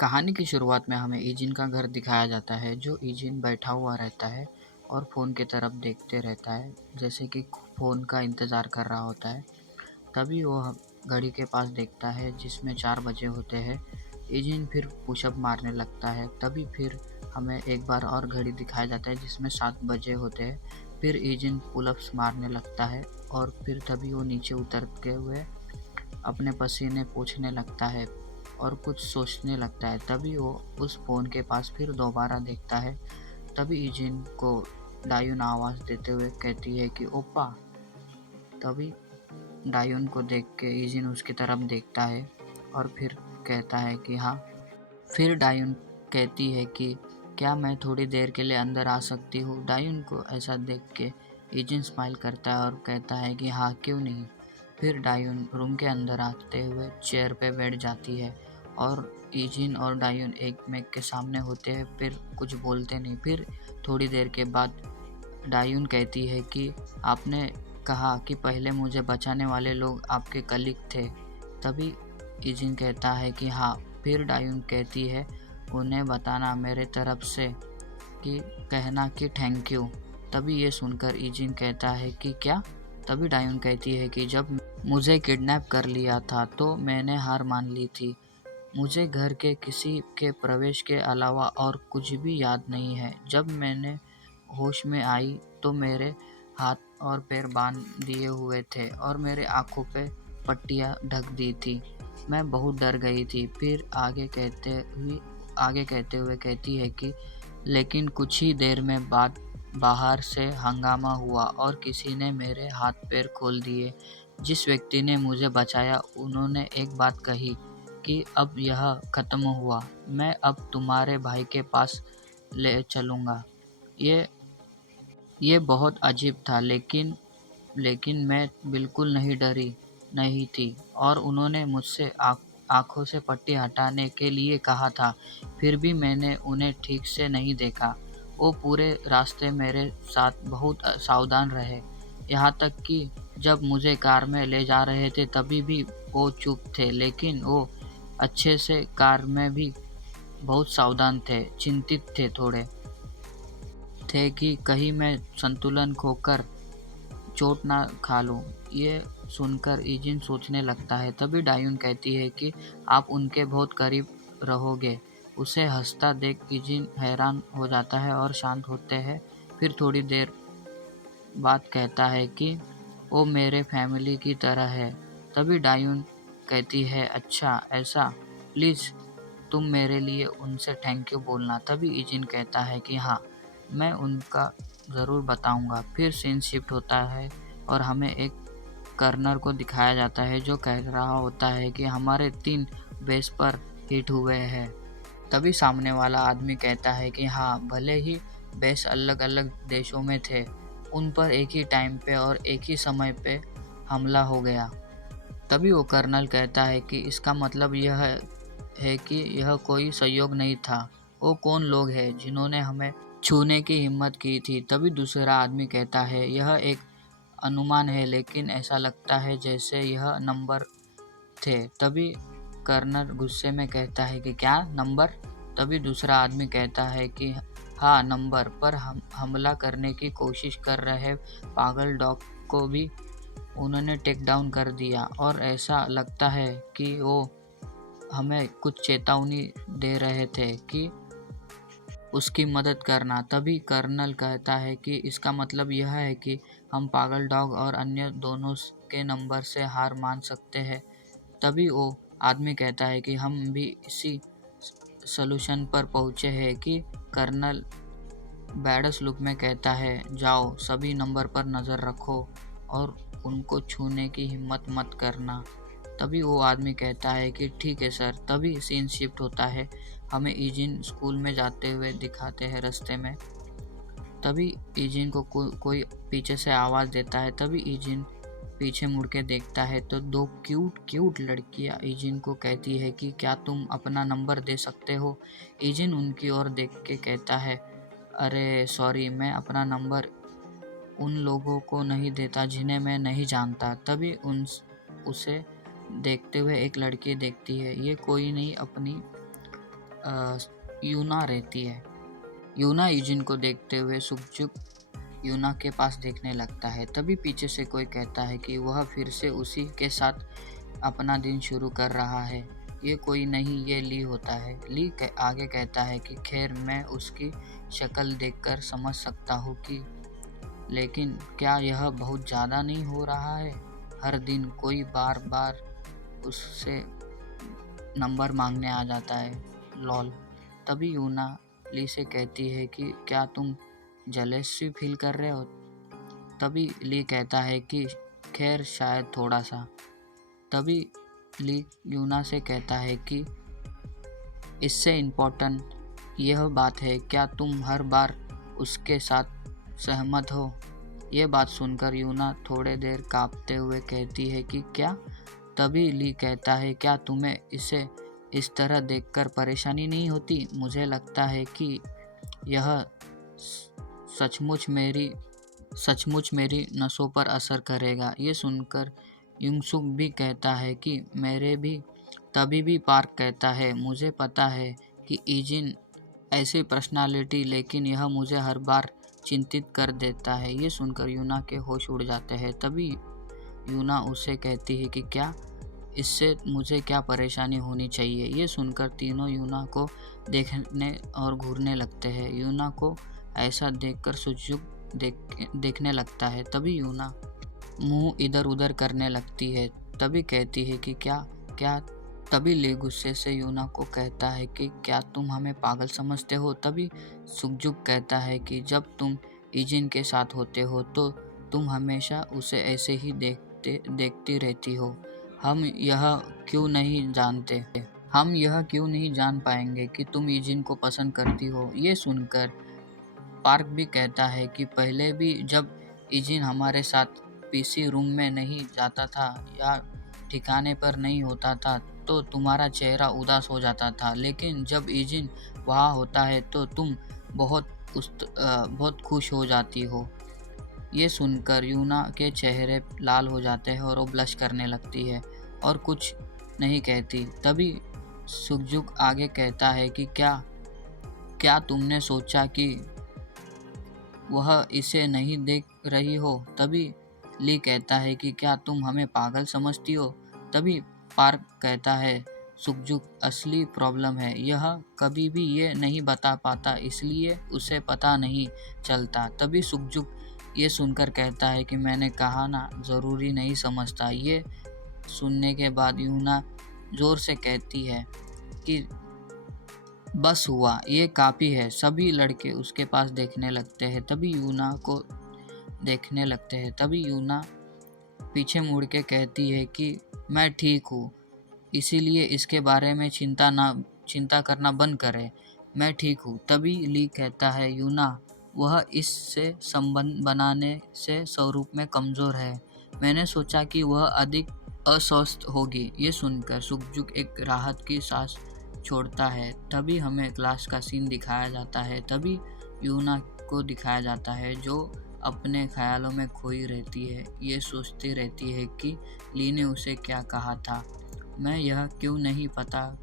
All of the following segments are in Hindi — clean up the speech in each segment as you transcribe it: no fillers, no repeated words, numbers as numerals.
कहानी की शुरुआत में हमें ईजिन का घर दिखाया जाता है, जो ईजिन बैठा हुआ रहता है और फ़ोन की तरफ देखते रहता है, जैसे कि फ़ोन का इंतज़ार कर रहा होता है। तभी वो घड़ी के पास देखता है जिसमें 4 बजे होते हैं। ईजिन फिर पुशअप मारने लगता है। तभी फिर हमें एक बार और घड़ी दिखाया जाता है जिसमें 7 बजे होते हैं। फिर ईजिन पुलअप्स मारने लगता है और फिर तभी वो नीचे उतरते हुए अपने पसीने पोंछने लगता है और कुछ सोचने लगता है। तभी वो उस फ़ोन के पास फिर दोबारा देखता है। तभी ईजिन को डायुन आवाज़ देते हुए कहती है कि ओप्पा। तभी डायुन को देख के ईजिन उसकी तरफ देखता है और फिर कहता है कि हाँ। फिर डायुन कहती है कि क्या मैं थोड़ी देर के लिए अंदर आ सकती हूँ? डायुन को ऐसा देख के ईजिन स्माइल करता है और कहता है कि हाँ, क्यों नहीं। फिर डायुन रूम के अंदर आते हुए चेयर पे बैठ जाती है और ईजिन और डायुन एक के सामने होते हैं, फिर कुछ बोलते नहीं। फिर थोड़ी देर के बाद डायुन कहती है कि आपने कहा कि पहले मुझे बचाने वाले लोग आपके कलीग थे। तभी ईजिन कहता है कि हाँ। फिर डायुन कहती है उन्हें बताना मेरे तरफ से कि कहना कि थैंक यू। तभी ये सुनकर ईजिन कहता है कि क्या? तभी डायुन कहती है कि जब मुझे किडनैप कर लिया था तो मैंने हार मान ली थी। मुझे घर के किसी के प्रवेश के अलावा और कुछ भी याद नहीं है। जब मैंने होश में आई तो मेरे हाथ और पैर बांध दिए हुए थे और मेरे आँखों पे पट्टियाँ ढक दी थी। मैं बहुत डर गई थी। फिर आगे कहते हुए कहती है कि लेकिन कुछ ही देर में बाद बाहर से हंगामा हुआ और किसी ने मेरे हाथ पैर खोल दिए। जिस व्यक्ति ने मुझे बचाया उन्होंने एक बात कही कि अब यह ख़त्म हुआ, मैं अब तुम्हारे भाई के पास ले चलूँगा। ये ये बहुत अजीब था, लेकिन मैं बिल्कुल नहीं डरी नहीं थी और उन्होंने मुझसे आँखों से पट्टी हटाने के लिए कहा था, फिर भी मैंने उन्हें ठीक से नहीं देखा। वो पूरे रास्ते मेरे साथ बहुत सावधान रहे, यहाँ तक कि जब मुझे कार में ले जा रहे थे तभी भी वो चुप थे, लेकिन वो अच्छे से कार में भी बहुत सावधान थे, चिंतित थे कि कहीं मैं संतुलन खोकर चोट ना खा लूँ। ये सुनकर ईजिन सोचने लगता है। तभी डायुन कहती है कि आप उनके बहुत करीब रहोगे। उसे हँसता देख ईजिन हैरान हो जाता है और शांत होते हैं। फिर थोड़ी देर बाद कहता है कि वो मेरे फैमिली की तरह है। तभी डायुन कहती है अच्छा ऐसा, प्लीज़ तुम मेरे लिए उनसे थैंक यू बोलना। तभी ईजिन कहता है कि हाँ, मैं उनका ज़रूर बताऊँगा। फिर सीन शिफ्ट होता है और हमें एक कर्नल को दिखाया जाता है जो कह रहा होता है कि हमारे 3 बेस पर हिट हुए हैं। तभी सामने वाला आदमी कहता है कि हाँ, भले ही बेस अलग-अलग देशों में थे, उन पर एक ही टाइम पे और एक ही समय पे हमला हो गया। तभी वो कर्नल कहता है कि इसका मतलब यह है कि यह कोई संयोग नहीं था। वो कौन लोग हैं जिन्होंने हमें छूने की हिम्मत की थी? तभी दूसरा आदमी कहता है यह एक अनुमान है, लेकिन ऐसा लगता है जैसे यह नंबर थे। तभी कर्नल गुस्से में कहता है कि क्या नंबर? तभी दूसरा आदमी कहता है कि हाँ नंबर, पर हम हमला करने की कोशिश कर रहे पागल डॉग को भी उन्होंने टेक डाउन कर दिया और ऐसा लगता है कि वो हमें कुछ चेतावनी दे रहे थे कि उसकी मदद करना। तभी कर्नल कहता है कि इसका मतलब यह है कि हम पागल डॉग और अन्य दोनों के नंबर से हार मान सकते हैं। तभी वो आदमी कहता है कि हम भी इसी सॉल्यूशन पर पहुँचे हैं कि कर्नल बैडस लुक में कहता है जाओ सभी नंबर पर नज़र रखो और उनको छूने की हिम्मत मत करना। तभी वो आदमी कहता है कि ठीक है सर। तभी सीन शिफ्ट होता है, हमें ईजिन स्कूल में जाते हुए दिखाते हैं रास्ते में। तभी ईजिन को कोई पीछे से आवाज़ देता है। तभी ईजिन पीछे मुड़ के देखता है तो 2 क्यूट लड़कियां ईजिन को कहती है कि क्या तुम अपना नंबर दे सकते हो? ईजिन उनकी ओर देख के कहता है अरे सॉरी, मैं अपना नंबर उन लोगों को नहीं देता जिन्हें मैं नहीं जानता। तभी उसे देखते हुए एक लड़की देखती है, ये कोई नहीं अपनी यूना रहती है। यूना ईजिन को देखते हुए सुखजुक यूना के पास देखने लगता है। तभी पीछे से कोई कहता है कि वह फिर से उसी के साथ अपना दिन शुरू कर रहा है। ये कोई नहीं, ये ली होता है। ली आगे कहता है कि खैर, मैं उसकी शक्ल देखकर समझ सकता हूँ कि, लेकिन क्या यह बहुत ज़्यादा नहीं हो रहा है? हर दिन कोई बार बार उससे नंबर मांगने आ जाता है, लॉल। तभी यूना ली से कहती है कि क्या तुम जेलसी फील कर रहे हो? तभी ली कहता है कि खैर, शायद थोड़ा सा। तभी ली यूना से कहता है कि इससे इम्पोर्टेंट यह बात है, क्या तुम हर बार उसके साथ सहमत हो? यह बात सुनकर यूना थोड़े देर कांपते हुए कहती है कि क्या? तभी ली कहता है, क्या तुम्हें इसे इस तरह देखकर परेशानी नहीं होती? मुझे लगता है कि यह सचमुच मेरी नसों पर असर करेगा। ये सुनकर युंगसुक भी कहता है कि मेरे भी। तभी भी पार्क कहता है, मुझे पता है कि ईजिन ऐसी पर्सनालिटी, लेकिन यह मुझे हर बार चिंतित कर देता है। ये सुनकर यूना के होश उड़ जाते हैं। तभी यूना उसे कहती है कि क्या? इससे मुझे क्या परेशानी होनी चाहिए? ये सुनकर तीनों यूना को देखने और घूरने लगते हैं। यूना को ऐसा देखकर सुजुक देखने लगता है। तभी यूना मुंह इधर उधर करने लगती है। तभी कहती है कि क्या? तभी ली गुस्से से यूना को कहता है कि क्या तुम हमें पागल समझते हो? तभी सुजुक कहता है कि जब तुम ईजिन के साथ होते हो तो तुम हमेशा उसे ऐसे ही देखती रहती हो। हम यह क्यों नहीं जान पाएंगे कि तुम ईजिन को पसंद करती हो? ये सुनकर पार्क भी कहता है कि पहले भी जब ईजिन हमारे साथ पीसी रूम में नहीं जाता था या ठिकाने पर नहीं होता था तो तुम्हारा चेहरा उदास हो जाता था, लेकिन जब ईजिन वहाँ होता है तो तुम बहुत खुश हो जाती हो। ये सुनकर यूना के चेहरे लाल हो जाते हैं और वो ब्लश करने लगती है और कुछ नहीं कहती। तभी सुखजुक आगे कहता है कि क्या तुमने सोचा कि वह इसे नहीं देख रही हो? तभी ली कहता है कि क्या तुम हमें पागल समझती हो? तभी पार्क कहता है, सुखजुक असली प्रॉब्लम है, यह कभी भी ये नहीं बता पाता, इसलिए उसे पता नहीं चलता। तभी सुखजुक ये सुनकर कहता है कि मैंने कहा ना, ज़रूरी नहीं समझता। ये सुनने के बाद यूना ज़ोर से कहती है कि बस हुआ, ये काफ़ी है। सभी लड़के उसके पास देखने लगते हैं। तभी यूना को देखने लगते हैं। तभी यूना पीछे मुड़ के कहती है कि मैं ठीक हूँ, इसीलिए इसके बारे में चिंता करना बंद करें, मैं ठीक हूँ। तभी ली कहता है, यूना, वह इससे संबंध बनाने से स्वरूप में कमज़ोर है। मैंने सोचा कि वह अधिक अस्वस्थ होगी। ये सुनकर सुखजुक एक राहत की सांस छोड़ता है। तभी हमें क्लास का सीन दिखाया जाता है। तभी यूना को दिखाया जाता है जो अपने ख्यालों में खोई रहती है। ये सोचती रहती है कि ली ने उसे क्या कहा था, मैं यह क्यों नहीं पता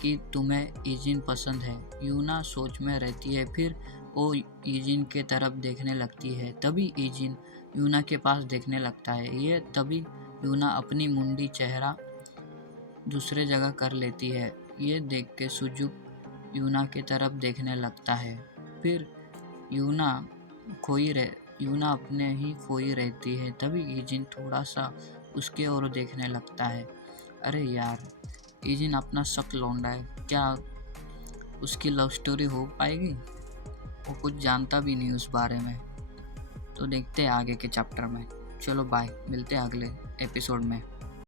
कि तुम्हें ईजिन पसंद है। यूना सोच में रहती है। फिर वो ईजिन के तरफ देखने लगती है। तभी ईजिन यूना के पास देखने लगता है। तभी यूना अपनी मुंडी चेहरा दूसरे जगह कर लेती है। ये देख के सुजुक यूना के तरफ देखने लगता है। फिर यूना अपने ही खोई रहती है। तभी ईजिन थोड़ा सा उसके ओर देखने लगता है। अरे यार, ईजिन अपना शक लौंडा है, क्या उसकी लव स्टोरी हो पाएगी? वो कुछ जानता भी नहीं उस बारे में। तो देखते हैं आगे के चैप्टर में। चलो बाय, मिलते हैं अगले एपिसोड में।